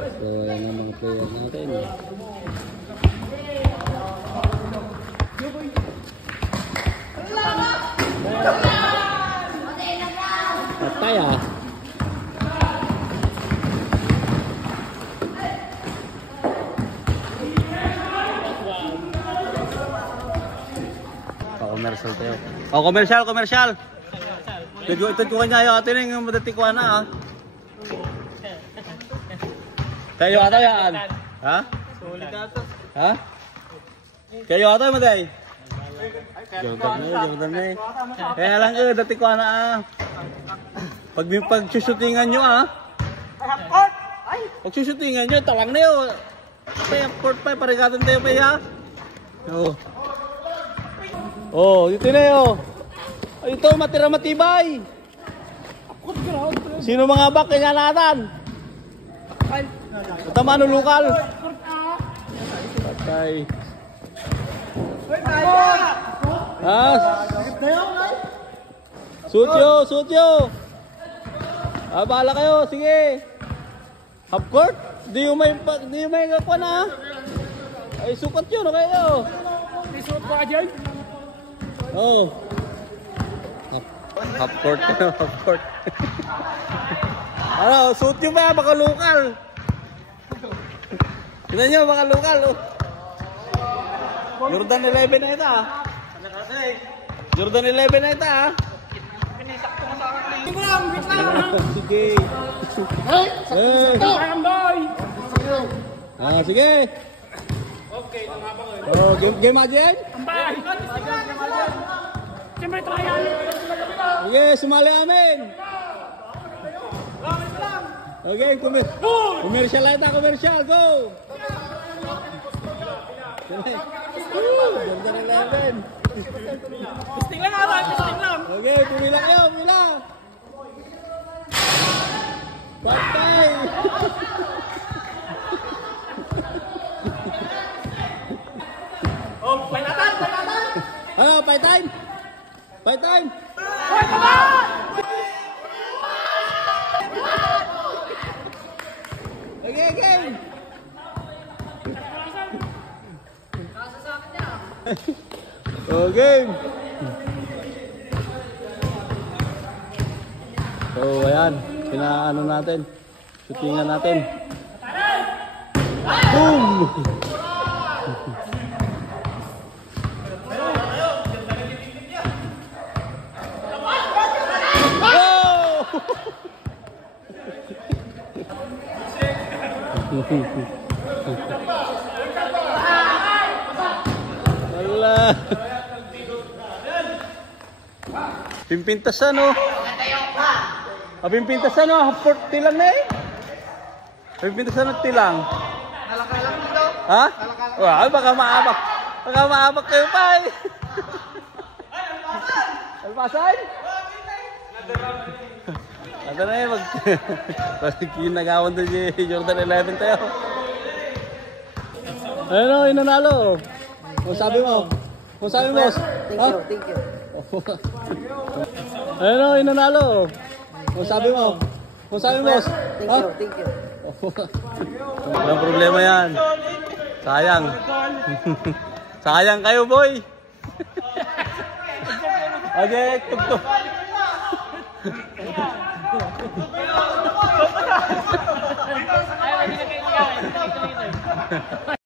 So, yan ang mga player natin. Patay ah. Commercial tayo. Oh, commercial. Ito niya yung atin yung madatikwa na ah. Kayo ata yan. Ha? Ha? Kayo ata yung maday. Jordan na eh. Kaya lang eh, datikwa na ah. Pag-shootingan nyo ah. Pag-shootingan nyo, talang na yun. Kaya court pa, parigatan tayo pa ya. Oh, dito na yun. Ito, matira matibay. Sino mga bak kanya natin? Tama no lokal. Patay. As. Sutyo. Bahala kayo, sige. Half court? Di yung may gakuha na. Ay, sukat yun, okay yun. Isuot ko dyan. Oh. Half court. Ano, suit nyo ba? Baka lokal. Tignan nyo, baka lokal. Oh. Jordan 11 na ito ah. Jordan 11 na ito ah. Sige. Sige. Okay, tumabang ko. Oh, game aja. Ambay. Siyempre trial. Sige, sumali amin. Okay, commercial lang tayo, commercial, go! Jordan 11. Pisting lang ata, pisting lang. Okay, pumila kayo, pumila. Patay! Oh, painatan! Ano, fight time? Fight time! Hoy, tama! Okay. Okay. So, ayan. Pinaano natin. Shootingan natin. Boom! Wala. Pimpintasan oh. Pimpintasan oh, half court tilang na eh. Pimpintasan ng tilang. Nalakay lang dito. Ha? Wah, baka maabak. Baka maabak kayo pa eh. Alpasan? Ito na eh, kinagawan doon si Jordan 11 tayo. Ayun o, inanalo. Kung sabi mo. Thank you. Ayun o, inanalo. Kung sabi mo. Thank you. Walang problema yan. Sayang. Sayang kayo, boy. Okay, tugtog.